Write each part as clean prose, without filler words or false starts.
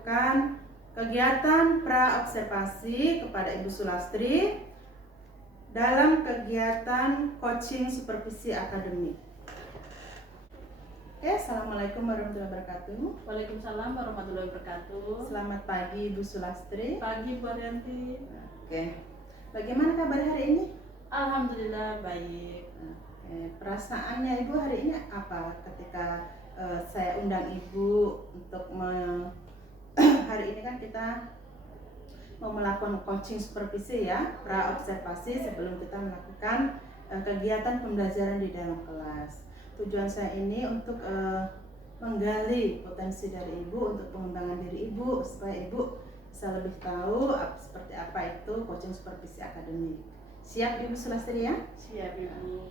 melakukan kegiatan pra-observasi kepada Ibu Sulastri dalam kegiatan coaching supervisi akademik. Oke, Assalamualaikum warahmatullahi wabarakatuh. Waalaikumsalam warahmatullahi wabarakatuh. Selamat pagi Ibu Sulastri. Pagi Bu Arianti. Oke, bagaimana kabar hari ini? Alhamdulillah baik. Perasaannya Ibu hari ini apa ketika saya undang Ibu untuk hari ini kan kita mau melakukan coaching supervisi ya, pra-observasi sebelum kita melakukan kegiatan pembelajaran di dalam kelas. Tujuan saya ini untuk menggali potensi dari Ibu untuk pengembangan diri Ibu supaya Ibu bisa lebih tahu seperti apa itu coaching supervisi akademik. Siap Ibu Sulastri ya? Siap Ibu.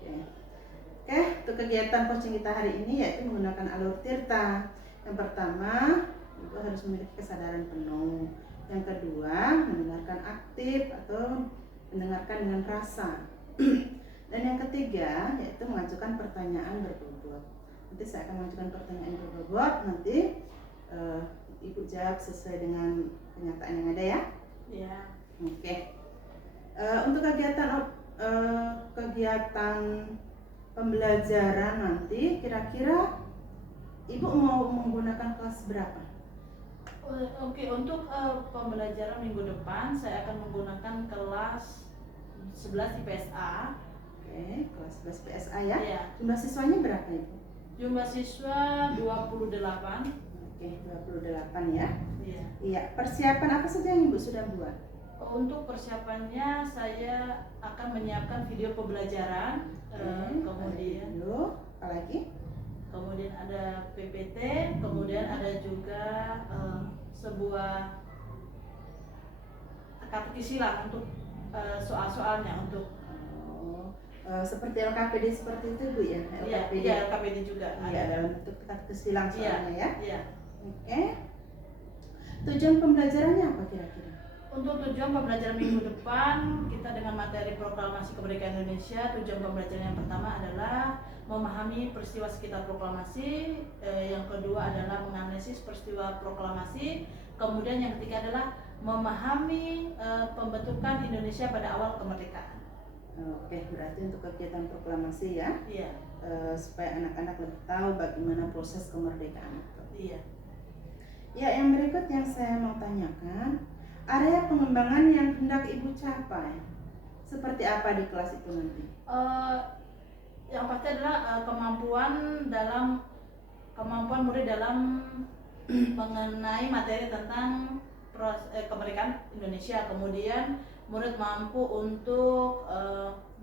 Oke, untuk kegiatan coaching kita hari ini yaitu menggunakan alur tirta. Yang pertama, Ibu harus memiliki kesadaran penuh. Yang kedua, mendengarkan aktif atau mendengarkan dengan rasa. Dan yang ketiga, yaitu mengajukan pertanyaan berbobot. Nanti saya akan mengajukan pertanyaan berbobot, nanti Ibu jawab sesuai dengan kenyataan yang ada ya. Ya. Oke. Untuk kegiatan pembelajaran nanti, kira-kira Ibu mau menggunakan kelas berapa? Oke, untuk pembelajaran minggu depan saya akan menggunakan kelas 11 IPSA. Oke, kelas 11 PSA ya. Iya. Jumlah siswanya berapa Ibu? Jumlah siswa 28. Oke, 28 ya. Iya. Iya, persiapan apa saja yang Ibu sudah buat? Untuk persiapannya saya akan menyiapkan video pembelajaran, kemudian apa lagi? Kemudian ada PPT, kemudian ada juga sebuah teka-teki silang untuk soal-soalnya untuk seperti LKPD seperti itu Bu ya? LKPD. Iya, LKPD juga Iya, ada. dalam bentuk teka-teki silang soalnya ya. Iya. Oke. Tujuan pembelajarannya apa kira-kira? Untuk tujuan pembelajaran minggu depan, kita dengan materi proklamasi kemerdekaan Indonesia, tujuan pembelajaran yang pertama adalah memahami peristiwa sekitar proklamasi, yang kedua adalah menganalisis peristiwa proklamasi, kemudian yang ketiga adalah memahami pembentukan Indonesia pada awal kemerdekaan. Oke, berarti untuk kegiatan proklamasi ya. Iya. Supaya anak-anak lebih tahu bagaimana proses kemerdekaan itu. Iya. Ya, yang berikut yang saya mau tanyakan, area pengembangan yang hendak Ibu capai seperti apa di kelas itu nanti? Yang pasti adalah kemampuan murid dalam mengenai materi tentang kemerdekaan Indonesia. Kemudian murid mampu untuk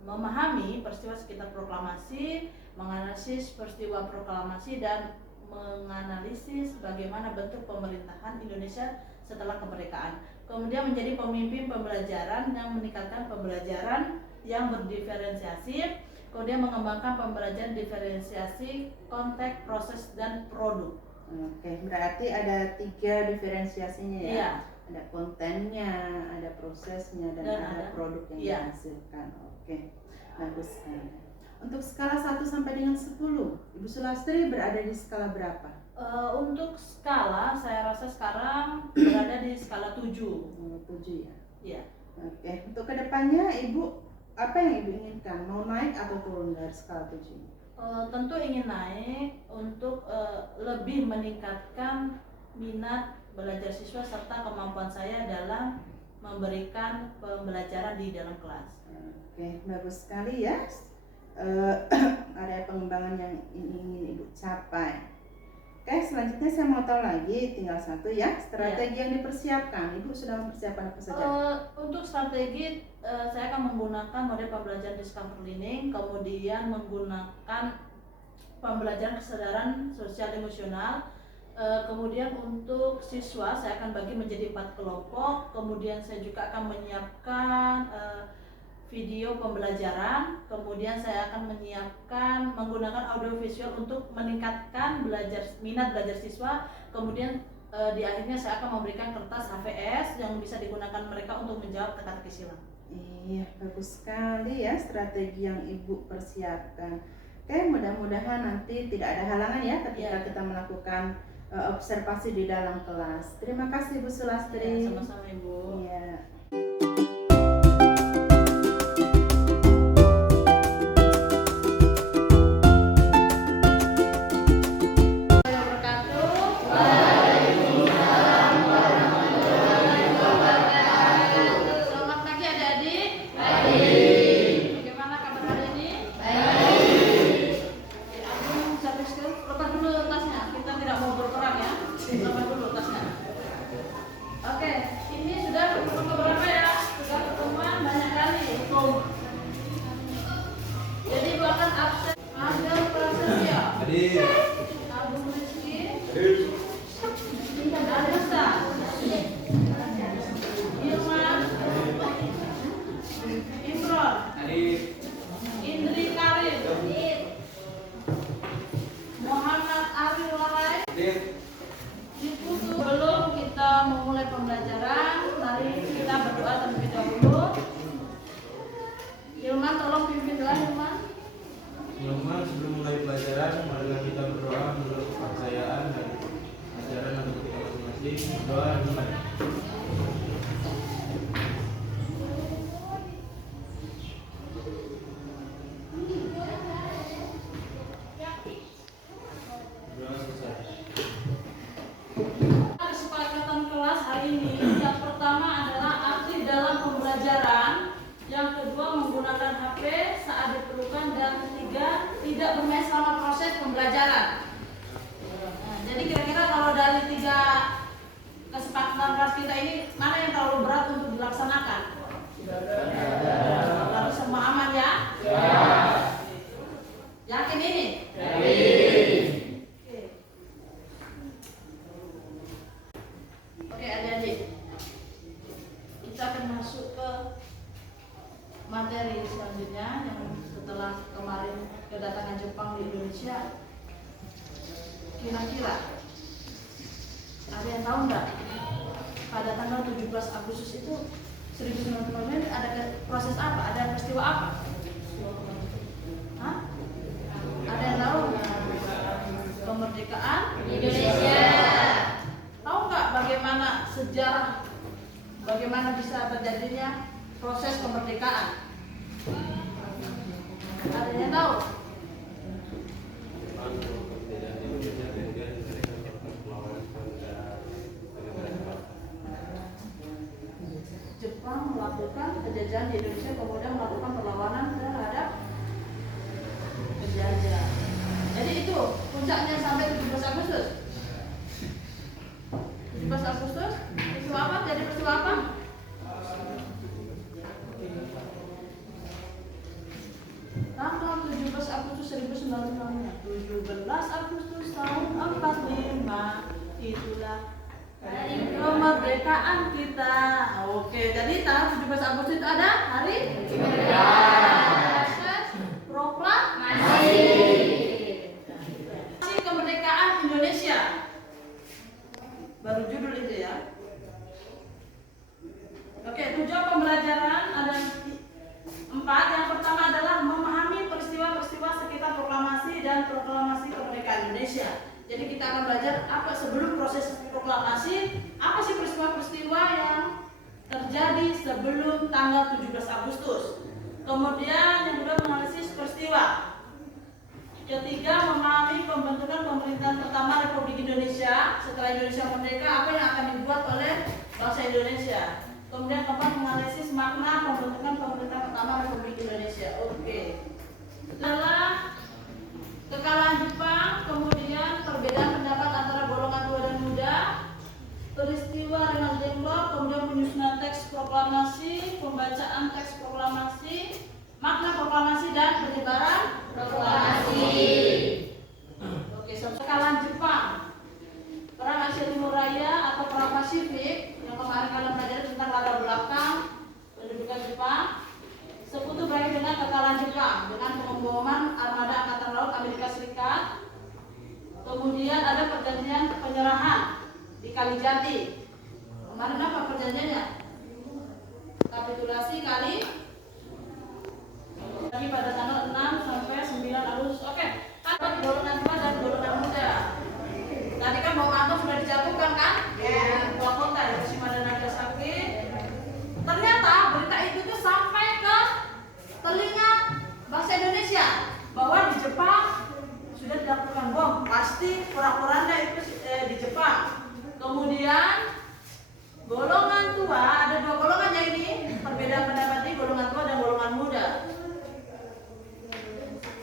memahami peristiwa sekitar proklamasi, menganalisis peristiwa proklamasi, dan menganalisis bagaimana bentuk pemerintahan Indonesia setelah kemerdekaan. Kemudian menjadi pemimpin pembelajaran yang meningkatkan pembelajaran yang berdiferensiasi, kemudian mengembangkan pembelajaran diferensiasi, konteks, proses, dan produk. Oke, berarti ada 3 diferensiasinya ya? Iya. Ada kontennya, ada prosesnya, dan ada produk yang dihasilkan. Oke, bagus sekali. Untuk skala 1 sampai dengan 10, Ibu Sulastri berada di skala berapa? Untuk skala, saya rasa sekarang berada di skala 7. 7 ya? Iya. Oke, untuk kedepannya Ibu, apa yang Ibu inginkan? Mau naik atau turun dari skala 7? Tentu ingin naik untuk lebih meningkatkan minat belajar siswa serta kemampuan saya dalam memberikan pembelajaran di dalam kelas. Oke, bagus sekali ya. Area pengembangan yang ingin Ibu capai. Oke, selanjutnya saya mau tahu lagi, tinggal satu ya, strategi yang dipersiapkan. Ibu sudah mempersiapkan apa saja? Untuk strategi, saya akan menggunakan model pembelajaran discover learning, kemudian menggunakan pembelajaran kesadaran sosial emosional. Kemudian untuk siswa, saya akan bagi menjadi 4 kelompok. Kemudian saya juga akan menyiapkan video pembelajaran, kemudian saya akan menyiapkan menggunakan audio visual untuk meningkatkan minat belajar siswa. Kemudian di akhirnya saya akan memberikan kertas HVS yang bisa digunakan mereka untuk menjawab teka-teki silang. Iya, bagus sekali ya strategi yang Ibu persiapkan. Oke, mudah-mudahan nanti tidak ada halangan ya ketika kita melakukan observasi di dalam kelas. Terima kasih Bu Sulastri. Ya, sama-sama Ibu. Ya. Selamat pagi adik-adik. Bagaimana kabar hari ini? Oke, Agung sampai sekarang lepas dulu tasnya. Kita tidak mau berperang ya. Lepas dulu tasnya. Oke, ini sudah pertemuan keberapa ya? Sudah pertemuan banyak kali. Jadi Ibu akan absen. Ada Prasetya, Agung Rizky, Anissa, Irman, Imron, Indri Karim, Muhammad Arif Wahai. Sebelum kita memulai pembelajaran, mari kita berdoa terlebih dahulu. Ilman, tolong pimpin doa, Ilman. Teman-teman, sebelum mulai pelajaran, marilah kita berdoa menurut kepercayaan dan ajaran agama kita masing-masing. Doa dimulai. Doa selesai. Kesepakatan kelas hari ini, yang pertama adalah aktif dalam pembelajaran, yang kedua menggunakan HP saat diperlukan, dan ketiga tidak bermain selama proses pembelajaran. Nah, jadi kira-kira kalau dari 3 kesepakatan kelas kita ini, mana yang terlalu berat untuk dilaksanakan? Lalu semua aman ya? Yakin ini? Oke adik-adik, kita akan masuk ke materi selanjutnya yang setelah kemarin kedatangan Jepang di Indonesia. Kira-kira ada yang tahu nggak pada tanggal 17 Agustus itu 1945 ada proses apa? Ada peristiwa apa? Hah? Ada yang tahu? Kemerdekaan Indonesia. Tahu nggak bagaimana sejarah, bagaimana bisa terjadinya proses kemerdekaan? Ada yang tahu? Jepang melakukan penjajahan di Indonesia, kemudian melakukan perlawanan terhadap penjajah. Jadi itu puncaknya sampai 17 Agustus. 17 Agustus, peristiwa apa? Jadi peristiwa apa? Tanggal 17 Agustus 1945. 17 Agustus tahun 45, itulah hari kemerdekaan kita. Oke, jadi tanggal 17 Agustus itu ada hari proses proklamasi kemerdekaan Indonesia. Baru judul itu ya. Oke, tujuan pembelajaran ada 4. Yang pertama adalah memahami peristiwa-peristiwa sekitar proklamasi dan proklamasi kemerdekaan Indonesia. Jadi kita akan belajar apa sebelum proses proklamasi, apa sih peristiwa-peristiwa yang terjadi sebelum tanggal 17 Agustus. Kemudian yang kedua menganalisis peristiwa. Ketiga, memahami pembentukan pemerintahan pertama Republik Indonesia setelah Indonesia merdeka, apa yang akan dibuat oleh bangsa Indonesia. Kemudian keempat, menganalisis makna pembentukan pemerintahan pertama Republik Indonesia. Oke. Setelah kekalahan Jepang, kemudian perbedaan pendapat antara golongan tua dan muda, peristiwa Rengas Dengklok, kemudian penyusunan teks proklamasi, pembacaan teks proklamasi, makna proklamasi dan penyebaran proklamasi. Oke, kekalahan Jepang, perang Asia Timur Raya atau perang Pasifik yang kemarin kalian pelajari tentang latar belakang pendudukan Jepang. Sekutu berakhir dengan kekalahan Jepang dengan pengeboman armada angkatan laut Amerika Serikat. Kemudian ada perjanjian penyerahan di Kalijati. Kemarin apa perjanjiannya? Kapitulasi Kali lagi pada tanggal 6 sampai 9 Agustus. Oke, golongan tua dan golongan muda. Tadi kan Bung Anto sudah dijatuhkan kan? Dua kota Hiroshima dan Nagasaki. Ternyata berita itu tuh sampai ke telinga bangsa Indonesia bahwa di Jepang sudah dilakukan bom. Pasti pura-puranda itu di Jepang. Kemudian golongan tua, ada dua golongan ya ini, perbedaan pendapat ini, golongan tua dan golongan muda.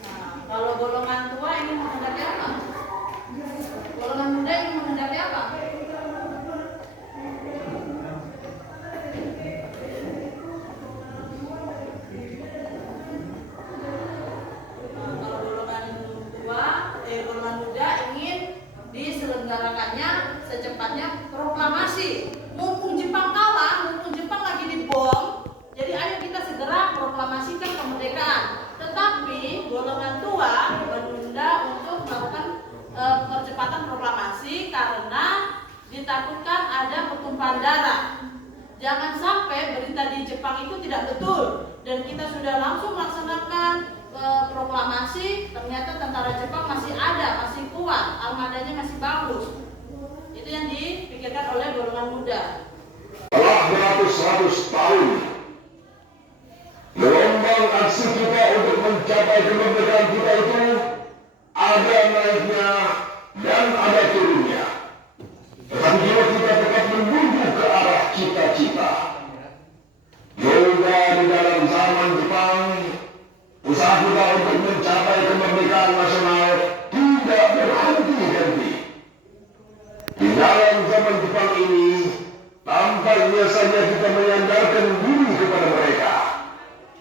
Nah, kalau golongan tua ingin menghendaki apa? Golongan muda ingin menghendaki apa? Kalau golongan muda ingin diselenggarakannya secepatnya proklamasi. Mumpung Jepang kalah, mumpung Jepang lagi dibom, jadi ayo kita segera proklamasikan kemerdekaan. Tetapi golongan tua menunda untuk melakukan percepatan proklamasi karena ditakutkan ada pertumpahan darah. Jangan sampai berita di Jepang itu tidak betul dan kita sudah langsung melaksanakan proklamasi, ternyata tentara Jepang masih ada, masih kuat, armadanya masih bagus. Itu yang dipikirkan oleh golongan muda. Telah beratus-ratus tahun gelombang aksi kita untuk mencapai kemerdekaan kita itu ada naiknya dan ada turunnya. Tetapi jika kita tetap menuju ke arah cita-cita, juga di dalam zaman Jepang, usaha kita untuk mencapai kemerdekaan nasional tidak berhenti-henti. Di dalam zaman Jepang ini, tampaknya saja kita menyandarkan diri kepada mereka.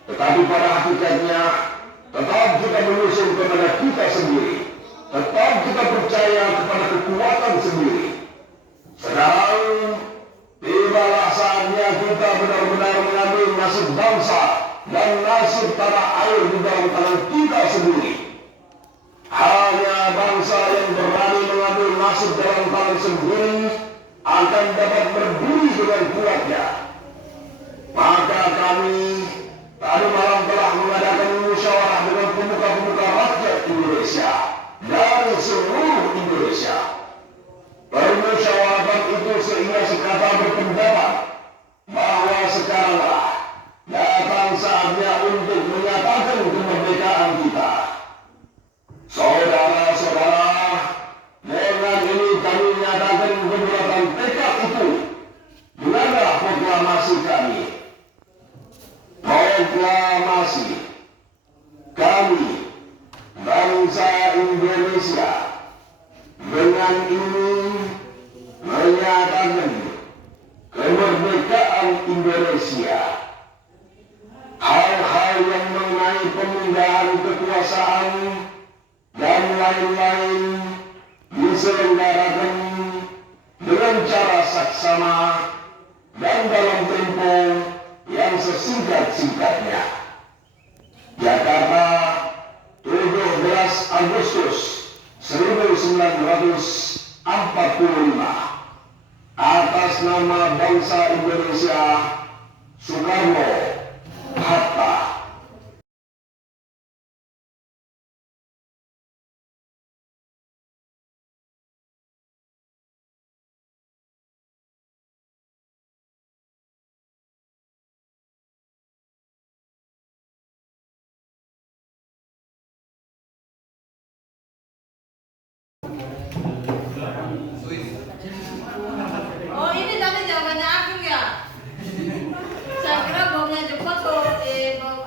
Tetapi pada hakikatnya, tetap kita menyusun kepada kita sendiri. Tetap kita percaya kepada kekuatan sendiri. Sekarang, tibalah saatnya kita benar-benar mengambil nasib bangsa dan nasib tanah air di dalam tangan kita sendiri. Hanya bangsa yang berani mengambil nasib dalam tangan sendiri akan dapat berdiri dengan kuatnya. Maka kami tadi malam telah mengadakan musyawarah dengan pemuka-pemuka rakyat Indonesia dari seluruh Indonesia. Permusyawaratan itu sehingga sekata berpendapat bahwa sekaranglah datang saatnya untuk menyatakan kemerdekaan kita. Saudara-saudara, dengan ini kami menyatakan keberatan tekad itu. Dengarlah proklamasi kami. Proklamasi kami, bangsa Indonesia, dengan ini menyatakan kemerdekaan Indonesia. Hal-hal yang mengenai pemindahan kekuasaan dan lain-lain diselenggarakan dengan cara saksama dan dalam tempo yang sesingkat-singkatnya. Jakarta, 17 Agustus 1945. Atas nama bangsa Indonesia, Soekarno Hatta. Oh ini tadi jawabannya Agung ya? Saya kira bomnya Jepang tuh bom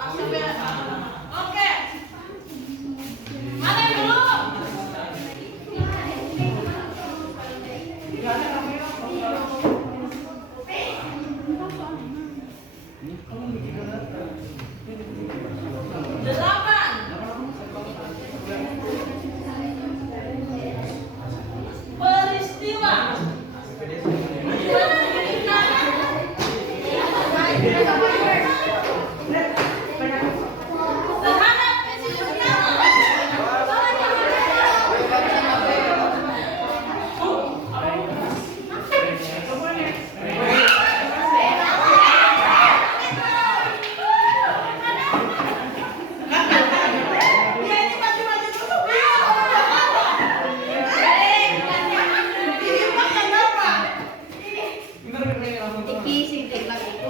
Iki sing diklat iku.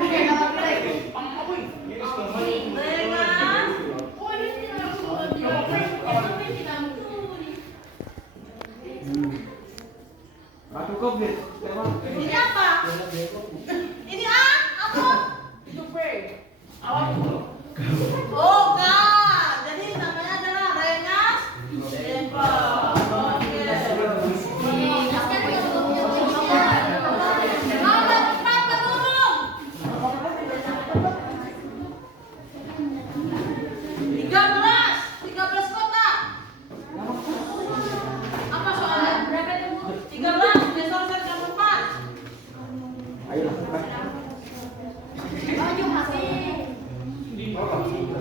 Oke, nama pilih. Batu kopi. Ini apa? Ini apa? Oh, Kak. Jadi namanya adalah Rengas Depok. Oke. Mana cepat turun. 13 kota. Apa soalnya? 13 besok saya jam 4. Maju masih.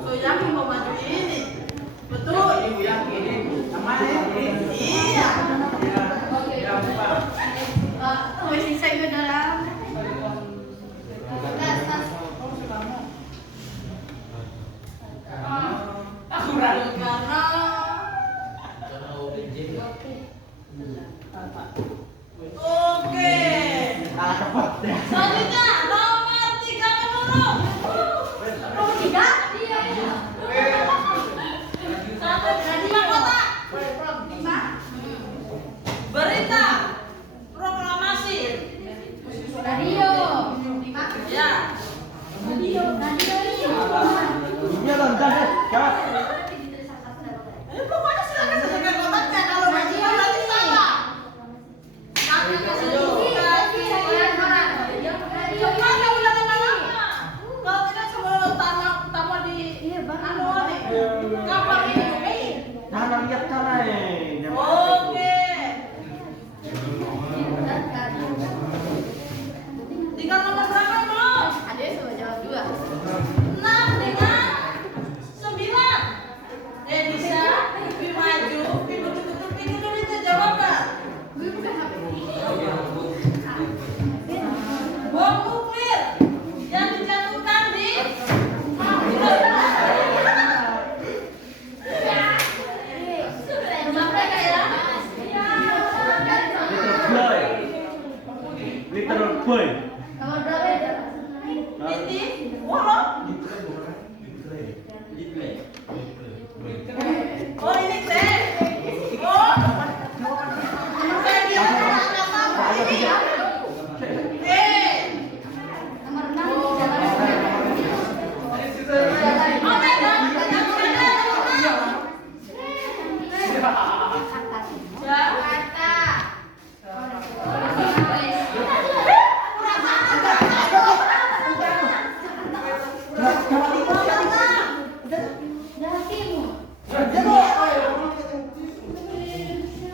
So yakin mau maju ini? Betul. Iya. Masih saya ke dalam. Oke. Selanjutnya nomor 3 menurut. Nomor 3? Iya. Sampai 5 kota. 5. Berita proklamasi. Radio. 5. Ya. Radio. Iya kan, Kak. Pokoknya silakan saja kotaknya kalau nanti salah. Kami kasih cepat ya udah lama-lama. Kalau tidak semua tamu di anu nih. Kapan ini? Mana lihat cara Oke. Tinggal nomor berapa belum? Ada sudah jawab 2. 6 dengan 9. Denisa, Pi maju, Pi betul-betul Pi dulu itu jawaban. Gue bukan HP. Bom nuklir yang dijatuhkan di rumah mereka ya. Literal boy. Nomor berapa ya? Ini, wah. Oh ini teh. Oh. Kayak gitu. Nomor 6 jalan. Oh beda. Jakarta. Jawa Timur.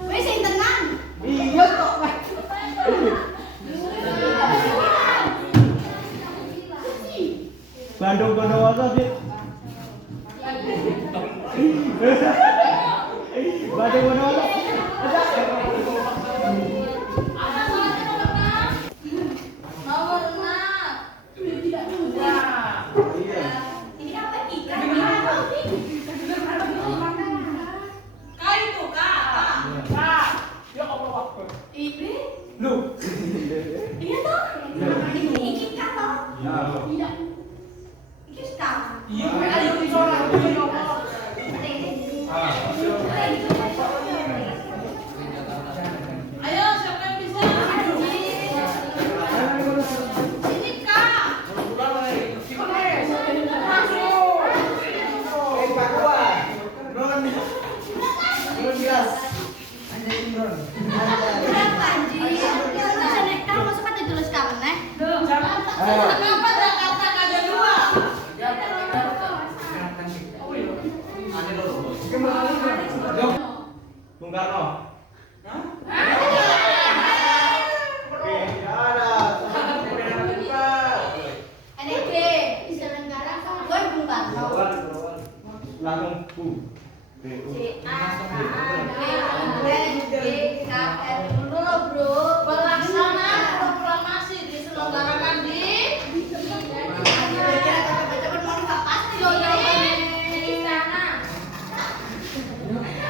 Wes sing tenang. Iya kok. Bandung apa sih? Bandung apa? Apa soalnya nomor 6? Iya. Ini apa ikan? Kak itu kak. Ini Lu. iya toh? Ini ikan toh? Ya. Tidak. Iki ikan. Iya. Ayo siapa yang bisa? Ini kak. Berapa anjir? Kamu suka ditulis kamu nih? Kenapa Jakarta ada 2? Bung Karno. NEB Selenggara gue Bung Karno. Langsung Bu. CAABGKR dulu loh bro. Pelaksanaan proklamasi diselenggarakan di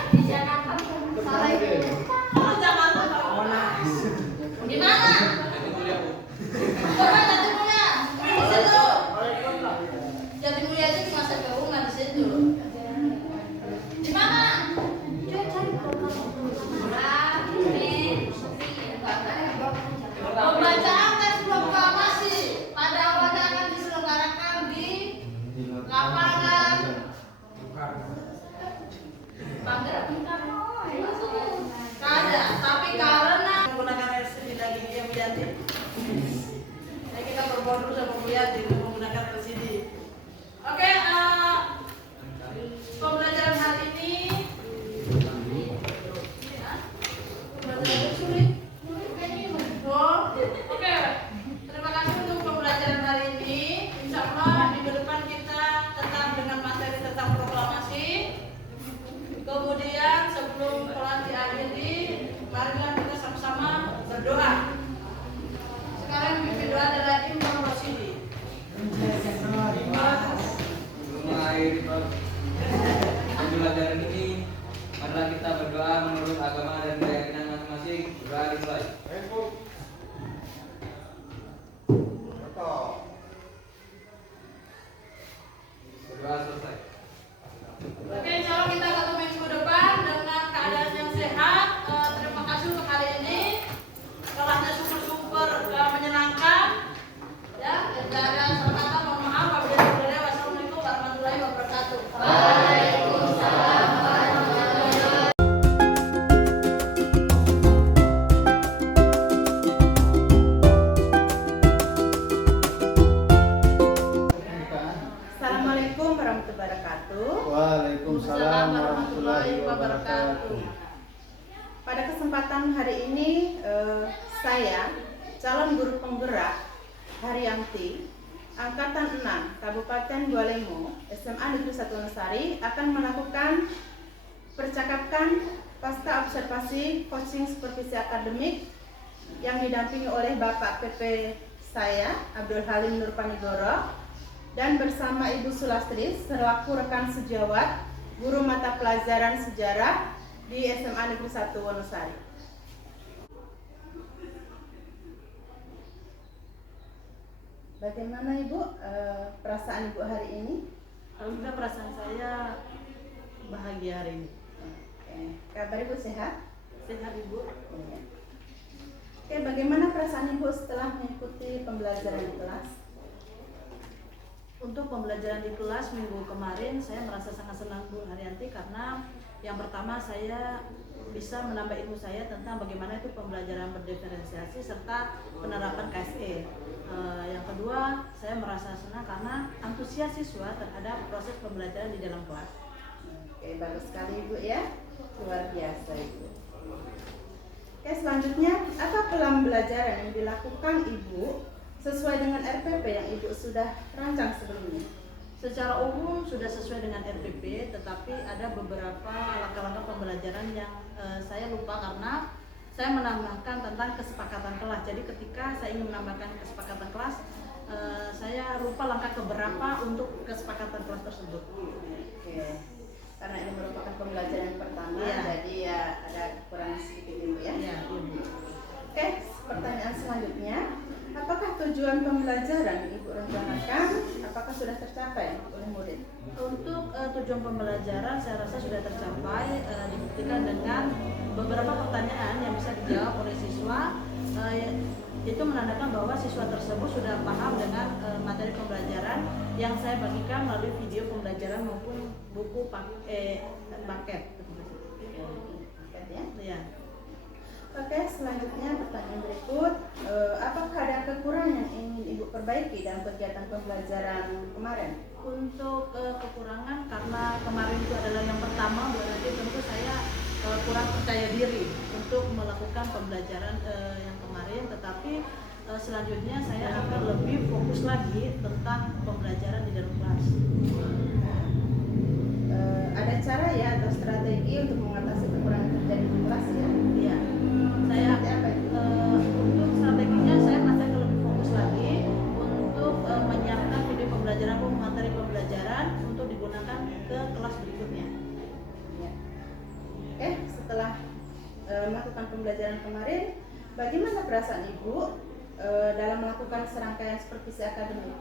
Di Jakarta. Salah itu. Jakarta. Di mana? Jadi kita berbohong dulu sama Bu Yati menggunakan LCD. Oke, pembelajaran hari ini pembelajaran sulit. Oke, terima kasih untuk pembelajaran hari ini. Insya Allah minggu depan kita tetap dengan materi tentang proklamasi. Kemudian sebelum kelas diakhiri, marilah kita sama-sama berdoa. Sekarang pimpin doa adalah Imam Rashidi. Mengakhiri pembelajaran ini, marilah kita berdoa menurut agama dan keyakinan masing-masing. Doa dimulai. Berdoa selesai. Oke, insya Allah kita ketemu minggu depan dengan keadaan yang sehat. Terima kasih untuk hari ini. Kelasnya super menyenangkan. Ya, tidak ada salah kata, mohon maaf. Wassalamualaikum warahmatullahi wabarakatuh. Assalamualaikum warahmatullahi wabarakatuh. Waalaikumsalam warahmatullahi wabarakatuh. Pada kesempatan hari ini saya calon guru penggerak Haryanti Angkatan 6 Kabupaten Bualemo SMA Negeri 1 Wonosari akan melakukan percakapan pasca observasi coaching supervisi akademik yang didampingi oleh Bapak PP saya Abdul Halim Nurpanigoro dan bersama Ibu Sulastri selaku rekan sejawat guru mata pelajaran sejarah di SMA Negeri 1 Wonosari. Bagaimana Ibu perasaan Ibu hari ini? Alhamdulillah, perasaan saya bahagia hari ini. Oke. Kabar Ibu sehat? Sehat Ibu. Iya. Oke, bagaimana perasaan Ibu setelah mengikuti pembelajaran di kelas? Untuk pembelajaran di kelas minggu kemarin saya merasa sangat senang Bu Haryanti karena yang pertama saya bisa menambah ilmu saya tentang bagaimana itu pembelajaran berdiferensiasi serta penerapan KSE. Yang kedua saya merasa senang karena antusias siswa terhadap proses pembelajaran di dalam kelas. Oke, bagus sekali Ibu ya. Luar biasa Ibu. Oke, selanjutnya apa pembelajaran yang dilakukan Ibu sesuai dengan RPP yang Ibu sudah rancang sebelumnya? Secara umum sudah sesuai dengan RPP, tetapi ada beberapa langkah-langkah pembelajaran yang saya lupa karena saya menambahkan tentang kesepakatan kelas. Jadi ketika saya ingin menambahkan kesepakatan kelas, saya lupa langkah keberapa untuk kesepakatan kelas tersebut. Oke, karena ini merupakan pembelajaran yang pertama, Iya. jadi ya ada kekurangan sedikit Ibu ya. Ya, Ibu. Oke, pertanyaan selanjutnya, apakah tujuan pembelajaran yang Ibu rencanakan apakah sudah tercapai oleh murid? Untuk tujuan pembelajaran saya rasa sudah tercapai, dibuktikan dengan beberapa pertanyaan yang bisa dijawab oleh siswa. Itu menandakan bahwa siswa tersebut sudah paham dengan materi pembelajaran yang saya bagikan melalui video pembelajaran maupun buku paket. Paket ya? Ya. Oke, selanjutnya pertanyaan berikut, apakah ada kekurangan yang ingin Ibu perbaiki dalam kegiatan pembelajaran kemarin? Untuk kekurangan karena kemarin itu adalah yang pertama, berarti tentu saya kurang percaya diri untuk melakukan pembelajaran yang kemarin, tetapi selanjutnya saya akan lebih fokus lagi tentang pembelajaran di dalam kelas. Ada cara ya atau strategi untuk mengatasi kekurangan yang terjadi di kelas ya? Iya, saya Seperti apa itu? untuk strateginya saya masih akan lebih fokus lagi untuk menyiapkan video pembelajaran maupun materi pembelajaran untuk digunakan ke kelas berikutnya. Ya. Oke, setelah melakukan pembelajaran kemarin, bagaimana perasaan Ibu dalam melakukan serangkaian supervisi akademik?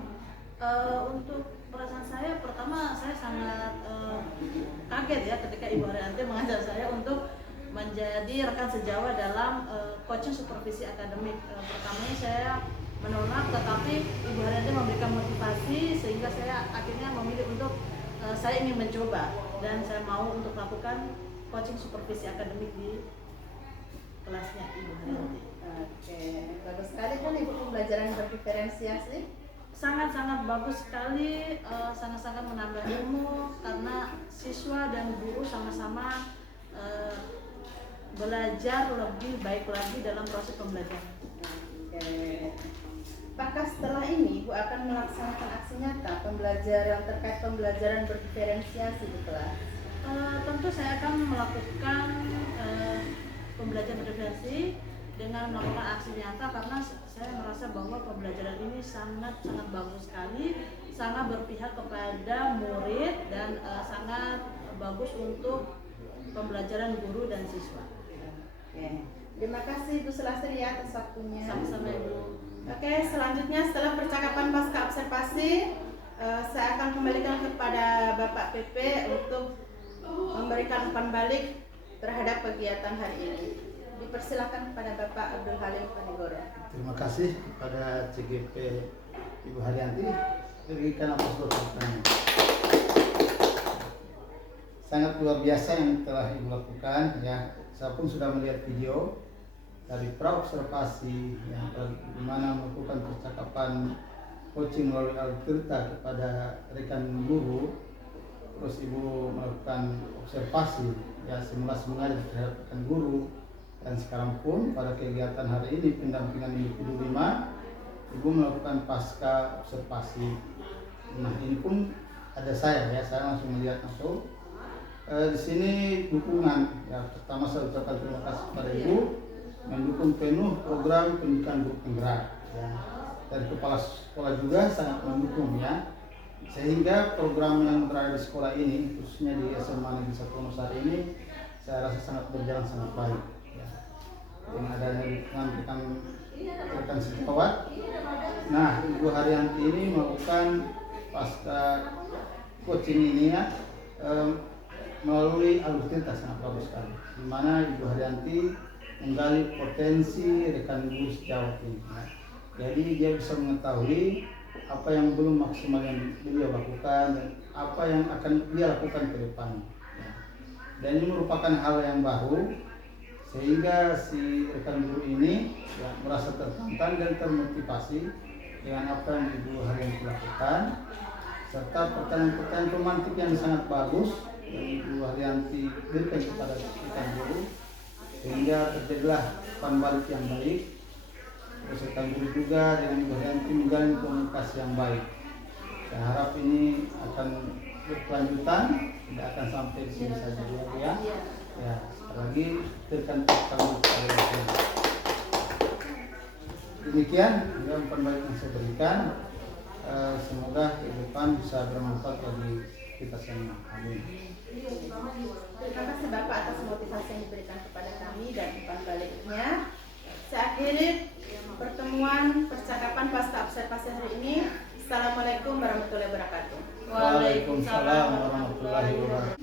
Untuk perasaan saya, pertama saya sangat kaget ya ketika Ibu Haryanti mengajak saya untuk menjadi rekan sejawat dalam coaching supervisi akademik. Pertamanya saya menolak, tetapi Ibu Haryanti memberikan motivasi sehingga saya akhirnya memilih untuk saya ingin mencoba dan saya mau untuk melakukan coaching supervisi akademik di kelasnya Ibu Haryanti. Oke, bagus sekali kan Ibu pembelajaran berdiferensiasi. Sangat-sangat bagus sekali, sangat-sangat menambah ilmu karena siswa dan guru sama-sama belajar lebih baik lagi dalam proses pembelajaran. Oke. Apakah setelah ini Ibu akan melaksanakan aksi nyata pembelajaran terkait pembelajaran berdiferensiasi di kelas? Tentu saya akan melakukan pembelajaran berdiferensiasi dengan melakukan aksi nyata karena saya merasa bahwa pembelajaran ini sangat-sangat bagus sekali, sangat berpihak kepada murid dan sangat bagus untuk pembelajaran guru dan siswa. Oke. Terima kasih Ibu Sulastri ya atas waktunya. Sama-sama Ibu. Oke, selanjutnya setelah percakapan pasca observasi, saya akan kembalikan kepada Bapak PP untuk memberikan umpan balik terhadap kegiatan hari ini. Dipersilakan kepada Bapak Abdul Halim Panigoro. Terima kasih kepada CGP Ibu Haryanti berikan atas pertanyaan. Sangat luar biasa yang telah Ibu lakukan ya. Saya pun sudah melihat video dari pra-observasi yang di mana melakukan percakapan coaching melalui Altirta kepada rekan guru. Terus Ibu melakukan observasi ya, simulasi mengajar terhadap rekan guru. Dan sekarang pun pada kegiatan hari ini pendampingan individu 5, Ibu melakukan pasca observasi. Nah ini pun ada saya ya, saya langsung melihat langsung. Di sini dukungan ya, pertama saya ucapkan terima kasih kepada Ibu mendukung penuh program pendidikan guru penggerak ya. Dari kepala sekolah juga sangat mendukung ya, sehingga program yang berada di sekolah ini khususnya di SMA Negeri 1 Wonosari ini saya rasa sangat berjalan sangat baik ya. Dengan adanya dukungan rekan sejawat. Nah Ibu Haryanti ini melakukan pasca coaching ini ya, melalui Altirta sangat bagus sekali, di mana Ibu Haryanti menggali potensi rekan guru sejawat ini. Jadi dia bisa mengetahui apa yang belum maksimal yang beliau lakukan dan apa yang akan dia lakukan ke depan. Dan ini merupakan hal yang baru sehingga si rekan guru ini ya, merasa tertantang dan termotivasi dengan apa yang Ibu Haryanti lakukan, serta pertanyaan-pertanyaan romantik yang sangat bagus yang Ibu Haryanti berikan kepada rekan guru, sehingga terjadilah umpan balik yang baik. Terus rekan guru juga dengan Ibu Haryanti menjalin komunikasi yang baik. Saya harap ini akan berkelanjutan, tidak akan sampai di sini saja ya. Ya, sekali lagi terkan demikian ya umpan balik yang saya berikan. Semoga ke depan bisa bermanfaat bagi kita semua. Amin. Terima kasih Bapak atas motivasi yang diberikan kepada kami dan umpan baliknya. Saya akhiri pertemuan percakapan pasca observasi hari ini. Assalamualaikum warahmatullahi wabarakatuh. Waalaikumsalam warahmatullahi wabarakatuh.